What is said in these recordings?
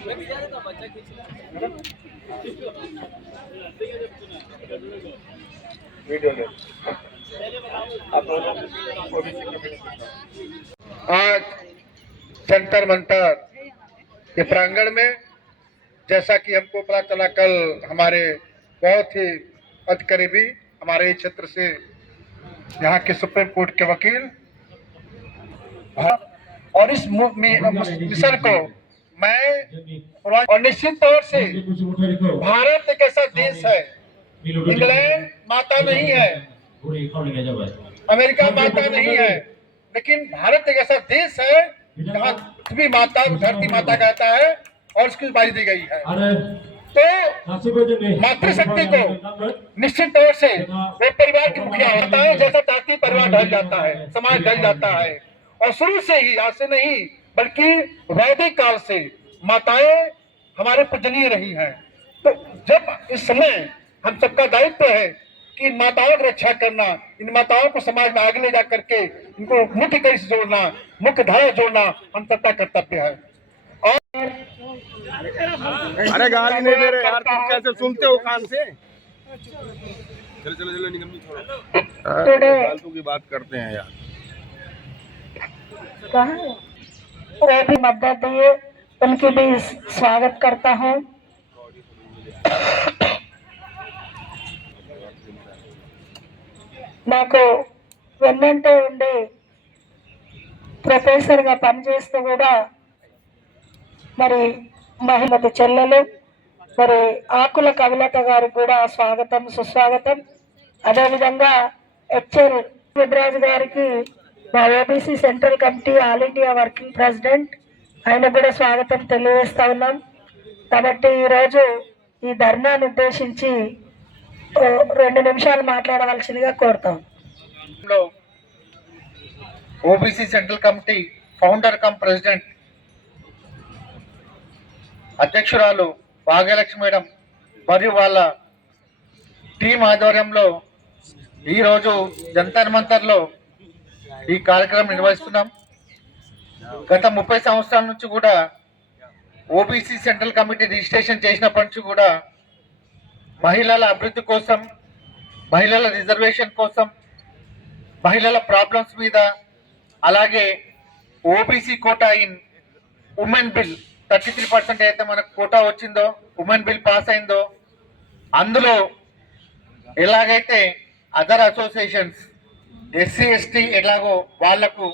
आज जंतर मंतर के प्रांगण में, जैसा कि हमको पता चला कल हमारे बहुत ही अति करीबी हमारे क्षेत्र से यहाँ के सुप्रीम कोर्ट के वकील और इस मिशन को मैं और निश्चित तौर से भारत एक ऐसा देश है, इंग्लैंड माता नहीं है, अमेरिका माता नहीं है, लेकिन भारत एक ऐसा देश है जहाँ पृथ्वी माता धरती माता कहता है और उसकी बारी दी गई है। तो मातृशक्ति को निश्चित तौर से वो परिवार की मुखिया होता है, जैसा ताकि परिवार ढल जाता है, समाज ढल जाता है। और शुरू से ही, आज से नहीं बल्कि वैदिक काल से माताएं हमारे पूजनीय रही हैं। तो जब इस समय हम सबका दायित्व है कि इन माताओं की रक्षा करना, इन माताओं को समाज में आगे ले जा करके इनको मुख्य कड़ी से जोड़ना, मुख्य धारा जोड़ना हम सबका कर्तव्य है। और अरे गाली नहीं दे रहे यार, तुम कैसे सुनते हो कान से? चलो चलो चलो निकल छोड़ो, फालतू की बात करते हैं यार। वो भी मदद दिए, उनकी भी स्वागत करता हूँ। నాకు వెన్నంటే ఉండి ప్రొఫెసర్గా పనిచేస్తూ కూడా మరి మహిళ చెల్లెలు మరి ఆకుల కవిలత గారికి కూడా స్వాగతం సుస్వాగతం. అదేవిధంగా హెచ్ఎల్ ముద్రాజు గారికి మా OBC central committee all India working president, ఆయన కూడా స్వాగతం తెలియజేస్తా ఉన్నాం. కాబట్టి ఈరోజు ఈ ధర్నాను ఉద్దేశించి 2 నిమిషాలు మాట్లాడవలసిందిగా కోరుతాం. OBC central committee founder cum president అధ్యక్షురాలు భాగ్యలక్ష్మి మేడం మరియు వాళ్ళ టీం ఆధ్వర్యంలో ఈరోజు జంతర్ మంతర్లో ఈ కార్యక్రమం నిర్వహిస్తున్నాం. గత 30 సంవత్సరాల నుంచి కూడా ఓబీసీ సెంట్రల్ కమిటీ రిజిస్ట్రేషన్ చేసినప్పటి నుంచి కూడా మహిళల అభివృద్ధి కోసం, మహిళల రిజర్వేషన్ కోసం, మహిళల ప్రాబ్లమ్స్ మీద, అలాగే OBC quota in women bill 33% అయితే మనకు కోటా వచ్చిందో, ఉమెన్ బిల్ పాస్ అయిందో, అందులో ఎలాగైతే అదర్ అసోసియేషన్స్ ఎస్సీ ఎస్టీ ఎలాగో వాళ్లకు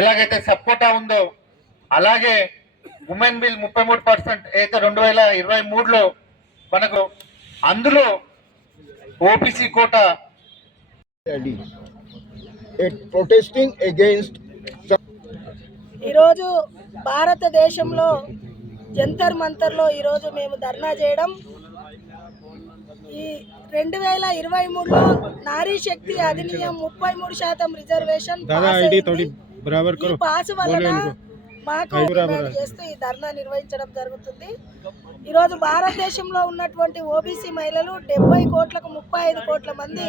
ఎలాగైతే సపోర్టా ఉందో, అలాగే ఉమెన్ బిల్ 33% అయితే 2023లో మనకు అందులో ఓబీసీ కోటా protesting against. ఈరోజు భారతదేశంలో జంతర్ మంతర్లో ఈరోజు మేము ధర్నా చేయడం, ఈ 2023లో నారీ శక్తి అధినియం 33% రిజర్వేషన్ పాస్ వలన మాకు చేస్తూ ఈ ధర్నా నిర్వహించడం జరుగుతుంది. ఈరోజు భారతదేశంలో ఉన్నటువంటి ఓబీసీ మహిళలు 70 కోట్లకు 35 కోట్ల మంది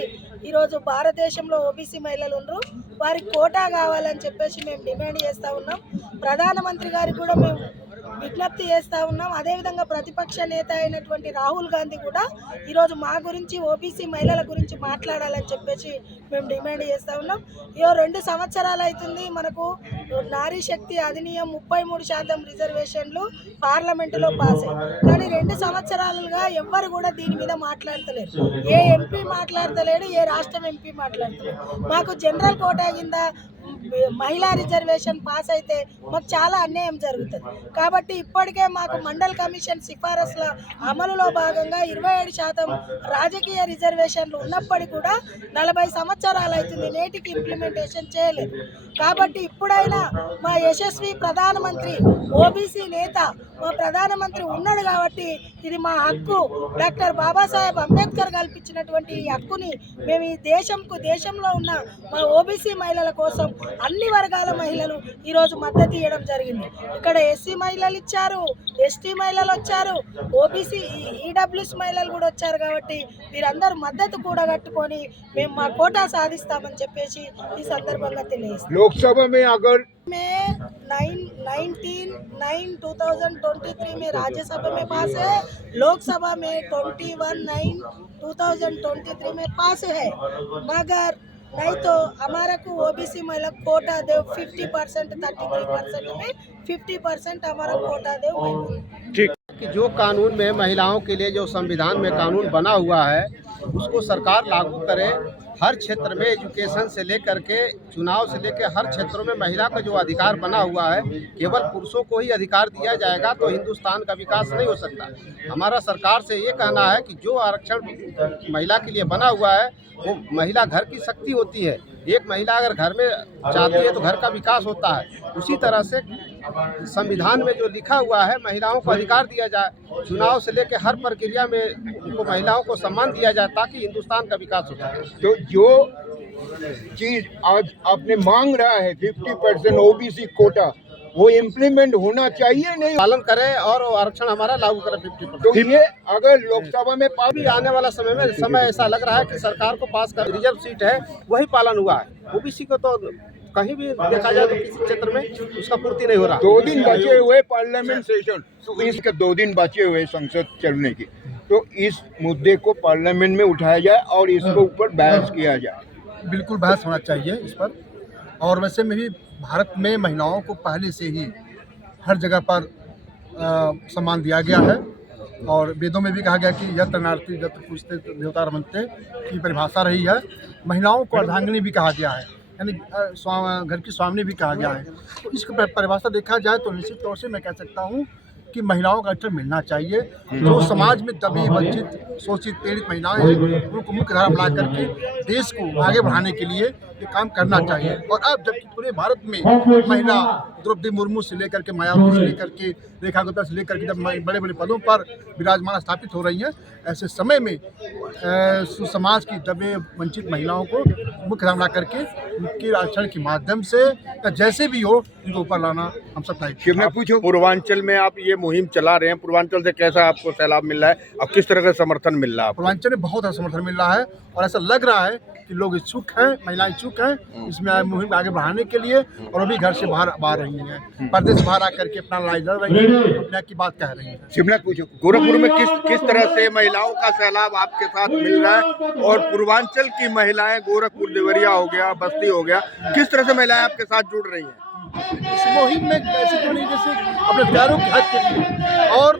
ఈరోజు భారతదేశంలో ఓబీసీ మహిళలు ఉన్నారు. వారికి కోటా కావాలని చెప్పేసి మేము డిమాండ్ చేస్తూ ఉన్నాం. ప్రధానమంత్రి గారికి కూడా మేము విజ్ఞప్తి చేస్తూ ఉన్నాం. అదేవిధంగా ప్రతిపక్ష నేత అయినటువంటి రాహుల్ గాంధీ కూడా ఈరోజు మా గురించి, ఓబీసీ మహిళల గురించి మాట్లాడాలని చెప్పేసి మేము డిమాండ్ చేస్తూ ఉన్నాం. 2 సంవత్సరాలు అవుతుంది మనకు నారీ శక్తి అధినియం 33% రిజర్వేషన్లు పార్లమెంటులో పాస్ అయ్యాయి, కానీ 2 సంవత్సరాలుగా ఎవ్వరు కూడా దీని మీద మాట్లాడతలేరు. ఏ ఎంపీ మాట్లాడతలేడు, ఏ రాష్ట్రం ఎంపీ మాట్లాడతలేడు. మాకు జనరల్ కోటా కింద మహిళా రిజర్వేషన్ పాస్ అయితే మాకు చాలా అన్యాయం జరుగుతుంది. కాబట్టి ఇప్పటికే మాకు మండల్ కమిషన్ సిఫారసుల అమలులో భాగంగా 27% రాజకీయ రిజర్వేషన్లు ఉన్నప్పటికీ కూడా 40 సంవత్సరాలు అవుతుంది, నేటికి ఇంప్లిమెంటేషన్ చేయలేదు. కాబట్టి ఇప్పుడైనా మా యశస్వి ప్రధానమంత్రి, ఓబీసీ నేత మా ప్రధానమంత్రి ఉన్నాడు కాబట్టి ఇది మా హక్కు. డాక్టర్ బాబాసాహెబ్ అంబేద్కర్ కల్పించినటువంటి ఈ హక్కుని మేము ఈ దేశంలో ఉన్న మా ఓబీసీ మహిళల కోసం అన్ని వర్గాల మహిళలు ఈరోజు మద్దతు ఇవ్వడం జరిగింది. ఇక్కడ ఎస్సీ మహిళలు ఇచ్చారు, ఎస్టీ మహిళలు వచ్చారు, ఓబీసీ ఈడబ్ల్యూఎస్ మహిళలు కూడా వచ్చారు. కాబట్టి వీరందరూ మద్దతు కూడగట్టుకొని మేము మా కోటా సాధిస్తామని చెప్పేసి ఈ సందర్భంగా తెలియజేస్తాం. लोकसभा में अगर में 19/9/2023 में राज्यसभा में पास है, लोकसभा में 21/9/2023 में पास है, मगर नहीं तो हमारा को ओबीसी महिला कोटा दे 50%, 33% में 50% हमारा कोटा दे। ठीक कि जो कानून में महिलाओं के लिए जो संविधान में कानून बना हुआ है उसको सरकार लागू करे। हर क्षेत्र में एजुकेशन से लेकर के चुनाव से लेकर हर क्षेत्रों में महिला का जो अधिकार बना हुआ है, केवल पुरुषों को ही अधिकार दिया जाएगा तो हिंदुस्तान का विकास नहीं हो सकता। हमारा सरकार से ये कहना है कि जो आरक्षण महिला के लिए बना हुआ है वो महिला घर की शक्ति होती है। एक महिला अगर घर में चाहती है तो घर का विकास होता है। उसी तरह से संविधान में जो लिखा हुआ है महिलाओं को अधिकार दिया जाए, चुनाव से लेकर हर प्रक्रिया में उनको महिलाओं को सम्मान दिया जाए ताकि हिंदुस्तान का विकास हो सके। तो जो चीज आज आपने मांग रहा है 50% ओबीसी कोटा, वो इम्प्लीमेंट होना चाहिए नहीं? पालन करें और आरक्षण हमारा लागू करें 50%। तो ये अगर लोकसभा में अभी आने वाला समय ऐसा लग रहा है कि सरकार को पास कर रिजर्व सीट है वही पालन हुआ है। ओबीसी को तो कहीं भी देखा जाए तो किसी क्षेत्र में उसका पूर्ति नहीं हो रहा। 2 दिन बचे हुए पार्लियामेंट सेशन, तो इसके 2 दिन बचे हुए संसद चलने की, तो इस मुद्दे को पार्लियामेंट में उठाया जाए और इसके ऊपर बहस किया जाए। बिल्कुल बहस होना चाहिए इस पर। और वैसे में भी भारत में महिलाओं को पहले से ही हर जगह पर सम्मान दिया गया है और वेदों में भी कहा गया कि यत्र नार्ति यत्र पूजते देवता बनते की परिभाषा रही है। महिलाओं को अर्धांगिनी भी कहा गया है, यानी घर की स्वामिनी भी कहा गया है। तो इसकी परिभाषा देखा जाए तो निश्चित तौर से मैं कह सकता हूँ कि महिलाओं का अवसर मिलना चाहिए। जो समाज में दबी, वंचित, शोषित, पीड़ित महिलाएं हैं उनको मुख्य धारा में ला करके देश को आगे बढ़ाने के लिए ये काम करना चाहिए। और अब जबकि पूरे भारत में महिला द्रौपदी मुर्मू से लेकर के मायावती से लेकर के रेखा गुप्ता से लेकर के जब बड़े बड़े पदों पर विराजमान स्थापित हो रही हैं, ऐसे समय में समाज की दबे वंचित महिलाओं को मुख्य धारा में ला करके उनके आरक्षण के माध्यम से या जैसे भी हो इनको ऊपर लाना हम सब चाहिए। पूछो, पूर्वांचल में आप ये मुहिम चला रहे हैं, पूर्वांचल से कैसा आपको सैलाब मिल रहा है और किस तरह का समर्थन मिल रहा है? पूर्वांचल में बहुत समर्थन मिल रहा है और ऐसा लग रहा है कि लोग इच्छुक हैं, महिलाएं इच्छुक हैं इसमें मुहिम आगे बढ़ाने के लिए और अभी घर से बाहर आ रही हैं, पर्दे से बाहर आकर के अपना लड़ाई लड़ रही हैं, अपने की बात कह रही हैं। शिमला पूछो, गोरखपुर में किस तरह से महिलाओं का सैलाब आपके साथ मिल रहा है और पूर्वांचल की महिलाएं, गोरखपुर देवरिया हो गया, बस्ती हो गया, किस तरह से महिलाएं आपके साथ जुड़ रही हैं इस मुहिम में? ऐसे जुड़ी जैसे अपने अधिकारों के हक के लिए और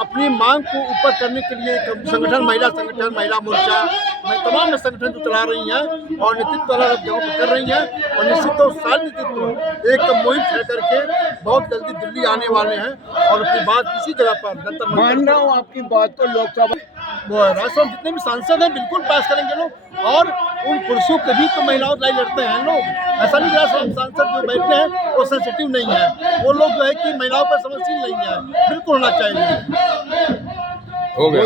अपनी मांग को ऊपर करने के लिए संगठन, महिला संगठन, महिला मोर्चा, तमाम संगठन जो चला रही हैं और नेतृत्व अलग जगहों पर कर रही हैं। और निश्चित तौर से नेतृत्व एक मुहिम छह करके बहुत जल्दी दिल्ली आने वाले हैं और अपनी बात इसी जगह पर मान रहा हूँ आपकी बात को लोकसभा राज्यसभा जितने भी सांसद हैं बिल्कुल पास करेंगे लोग। और उन पुरुषों के भी तो महिलाओं लड़ाई लड़ते हैं लोग, ऐसा नहीं राज्यसभा सांसद जो बैठते हैं वो सेंसिटिव नहीं है, वो लोग जो है कि महिलाओं पर समझशील नहीं है, बिल्कुल होना चाहिए। हो गया।